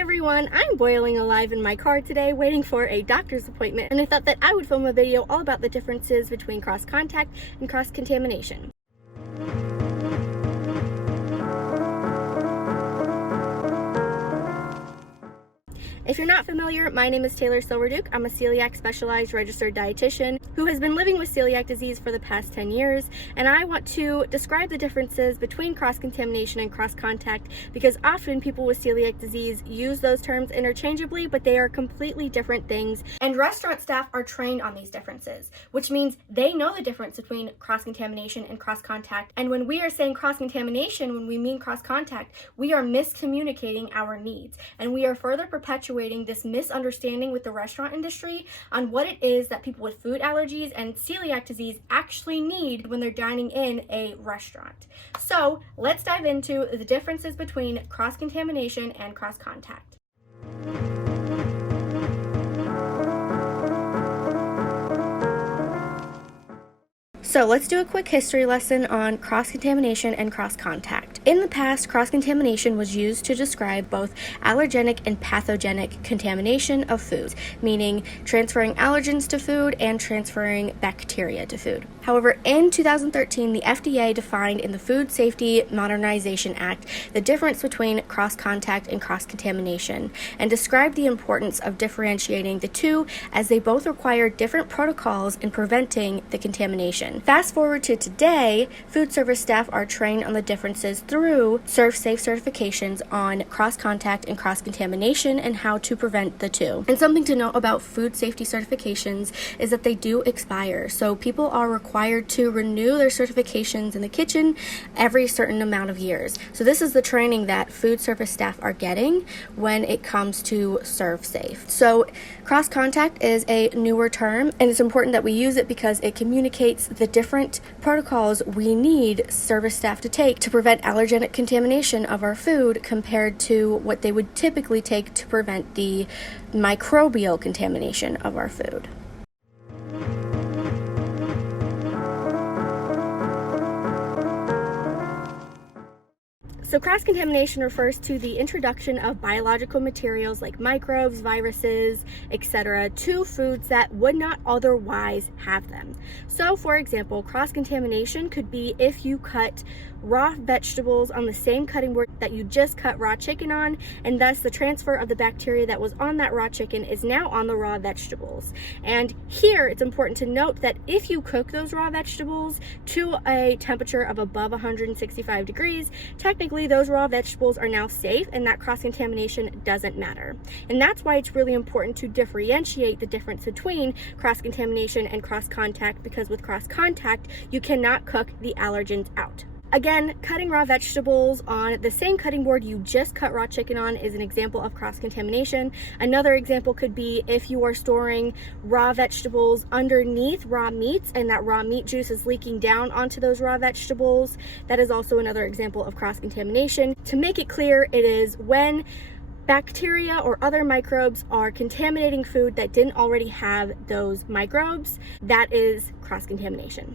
everyone, I'm boiling alive in my car today waiting for a doctor's appointment, and I thought that I would film a video all about the differences between cross-contact and cross-contamination. If you're not familiar, my name is Taylor Silverduke. I'm a celiac specialized registered dietitian who has been living with celiac disease for the past 10 years, and I want to describe the differences between cross-contamination and cross-contact because often people with celiac disease use those terms interchangeably, but they are completely different things, and restaurant staff are trained on these differences, which means they know the difference between cross-contamination and cross-contact. And when we are saying cross-contamination, when we mean cross-contact, we are miscommunicating our needs, and we are further perpetuating this misunderstanding with the restaurant industry on what it is that people with food allergies and celiac disease actually need when they're dining in a restaurant. So let's dive into the differences between cross-contamination and cross-contact. So let's do a quick history lesson on cross-contamination and cross-contact. In the past, cross-contamination was used to describe both allergenic and pathogenic contamination of foods, meaning transferring allergens to food and transferring bacteria to food. However, in 2013, the FDA defined in the Food Safety Modernization Act the difference between cross-contact and cross-contamination and described the importance of differentiating the two as they both require different protocols in preventing the contamination. Fast forward to today, food service staff are trained on the differences through ServSafe certifications on cross-contact and cross-contamination and how to prevent the two. And something to note about food safety certifications is that they do expire. So people are required to renew their certifications in the kitchen every certain amount of years. So this is the training that food service staff are getting when it comes to ServSafe. So cross-contact is a newer term, and it's important that we use it because it communicates the different protocols we need service staff to take to prevent allergenic contamination of our food compared to what they would typically take to prevent the microbial contamination of our food. So cross-contamination refers to the introduction of biological materials like microbes, viruses, etc. to foods that would not otherwise have them. So for example, cross-contamination could be if you cut raw vegetables on the same cutting board that you just cut raw chicken on, and thus the transfer of the bacteria that was on that raw chicken is now on the raw vegetables. And here it's important to note that if you cook those raw vegetables to a temperature of above 165 degrees, technically those raw vegetables are now safe and that cross-contamination doesn't matter. And that's why it's really important to differentiate the difference between cross-contamination and cross-contact, because with cross-contact you cannot cook the allergens out. Again, cutting raw vegetables on the same cutting board you just cut raw chicken on is an example of cross-contamination. Another example could be if you are storing raw vegetables underneath raw meats and that raw meat juice is leaking down onto those raw vegetables. That is also another example of cross-contamination. To make it clear, it is when bacteria or other microbes are contaminating food that didn't already have those microbes. That is cross-contamination.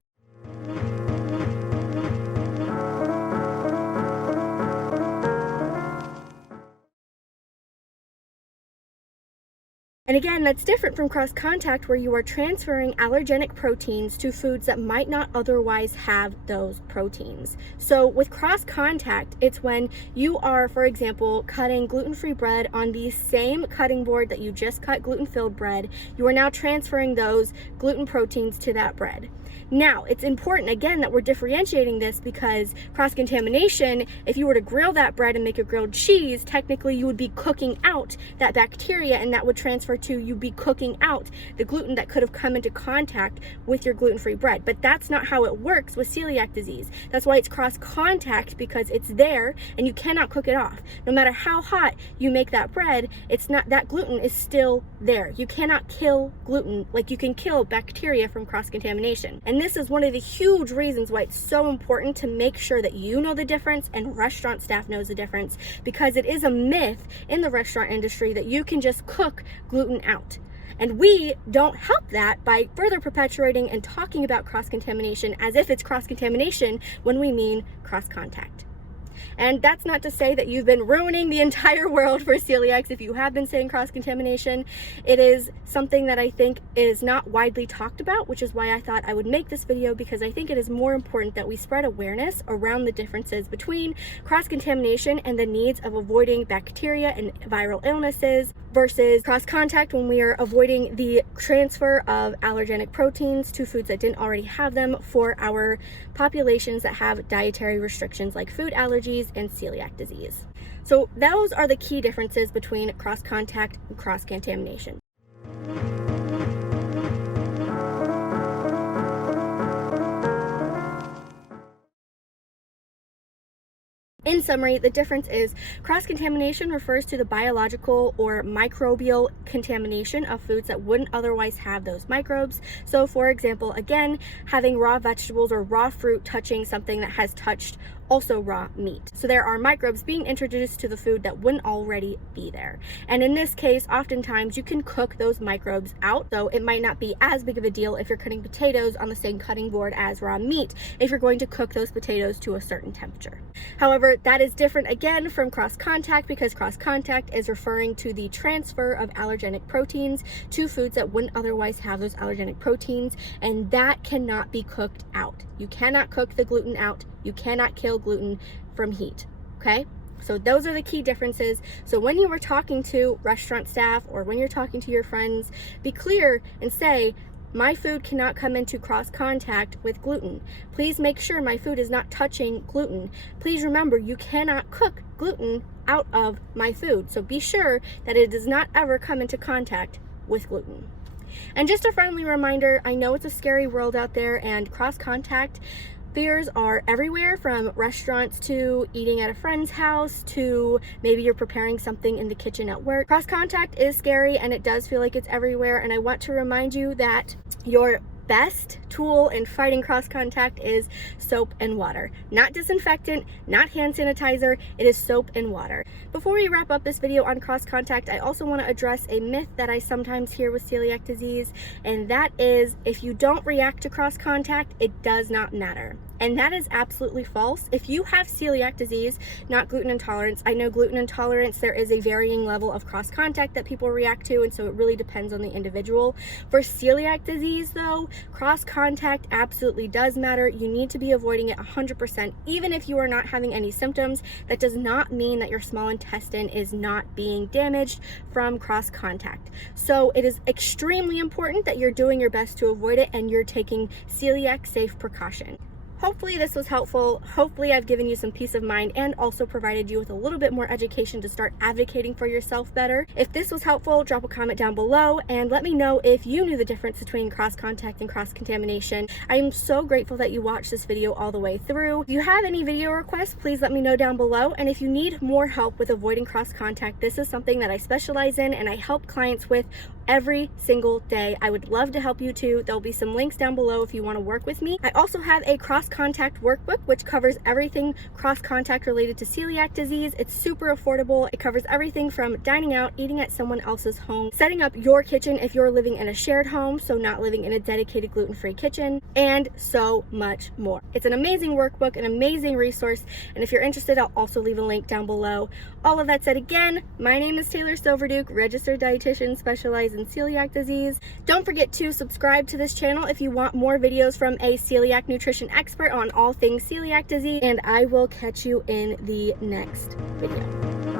And again, that's different from cross-contact, where you are transferring allergenic proteins to foods that might not otherwise have those proteins. So with cross-contact, it's when you are, for example, cutting gluten-free bread on the same cutting board that you just cut gluten-filled bread. You are now transferring those gluten proteins to that bread. Now, it's important, again, that we're differentiating this because cross-contamination, if you were to grill that bread and make a grilled cheese, technically you would be cooking out that bacteria, and that would transfer to you be cooking out the gluten that could have come into contact with your gluten-free bread. But that's not how it works with celiac disease. That's why it's cross-contact, because it's there and you cannot cook it off. No matter how hot you make that bread, it's not, that gluten is still there. You cannot kill gluten like you can kill bacteria from cross-contamination. And this is one of the huge reasons why it's so important to make sure that you know the difference and restaurant staff knows the difference, because it is a myth in the restaurant industry that you can just cook gluten out. And we don't help that by further perpetuating and talking about cross-contamination as if it's cross-contamination when we mean cross-contact. And that's not to say that you've been ruining the entire world for celiacs if you have been saying cross-contamination. It is something that I think is not widely talked about, which is why I thought I would make this video, because I think it is more important that we spread awareness around the differences between cross-contamination and the needs of avoiding bacteria and viral illnesses versus cross-contact, when we are avoiding the transfer of allergenic proteins to foods that didn't already have them for our populations that have dietary restrictions like food allergies and celiac disease. So those are the key differences between cross-contact and cross-contamination. In summary, the difference is cross-contamination refers to the biological or microbial contamination of foods that wouldn't otherwise have those microbes. So for example, again, having raw vegetables or raw fruit touching something that has touched also raw meat. So there are microbes being introduced to the food that wouldn't already be there. And in this case, oftentimes you can cook those microbes out, so it might not be as big of a deal if you're cutting potatoes on the same cutting board as raw meat if you're going to cook those potatoes to a certain temperature. However, that is different again from cross-contact, because cross-contact is referring to the transfer of allergenic proteins to foods that wouldn't otherwise have those allergenic proteins, and that cannot be cooked out. You cannot cook the gluten out. You cannot kill gluten from heat, okay? So those are the key differences. So when you are talking to restaurant staff or when you're talking to your friends, be clear and say, my food cannot come into cross-contact with gluten. Please make sure my food is not touching gluten. Please remember, you cannot cook gluten out of my food. So be sure that it does not ever come into contact with gluten. And just a friendly reminder, I know it's a scary world out there, and cross-contact fears are everywhere, from restaurants to eating at a friend's house to maybe you're preparing something in the kitchen at work. Cross-contact is scary and it does feel like it's everywhere, and I want to remind you that your best tool in fighting cross-contact is soap and water. Not disinfectant, not hand sanitizer, it is soap and water. Before we wrap up this video on cross-contact, I also want to address a myth that I sometimes hear with celiac disease, and that is, if you don't react to cross-contact, it does not matter. And that is absolutely false. If you have celiac disease, not gluten intolerance, I know gluten intolerance, there is a varying level of cross-contact that people react to, and so it really depends on the individual. For celiac disease though, cross-contact absolutely does matter. You need to be avoiding it 100%. Even if you are not having any symptoms, that does not mean that your small intestine is not being damaged from cross-contact. So it is extremely important that you're doing your best to avoid it and you're taking celiac safe precaution. Hopefully this was helpful. Hopefully I've given you some peace of mind and also provided you with a little bit more education to start advocating for yourself better. If this was helpful, drop a comment down below and let me know if you knew the difference between cross-contact and cross-contamination. I am so grateful that you watched this video all the way through. If you have any video requests, please let me know down below. And if you need more help with avoiding cross-contact, this is something that I specialize in and I help clients with every single day. I would love to help you too. There'll be some links down below if you want to work with me. I also have a cross-contact workbook which covers everything cross-contact related to celiac disease. It's super affordable. It covers everything from dining out, eating at someone else's home, setting up your kitchen if you're living in a shared home, so not living in a dedicated gluten-free kitchen, and so much more. It's an amazing workbook, an amazing resource, and if you're interested, I'll also leave a link down below. All of that said, again, my name is Taylor Silverduke, registered dietitian specialized in celiac disease. Don't forget to subscribe to this channel if you want more videos from a celiac nutrition expert on all things celiac disease, and I will catch you in the next video.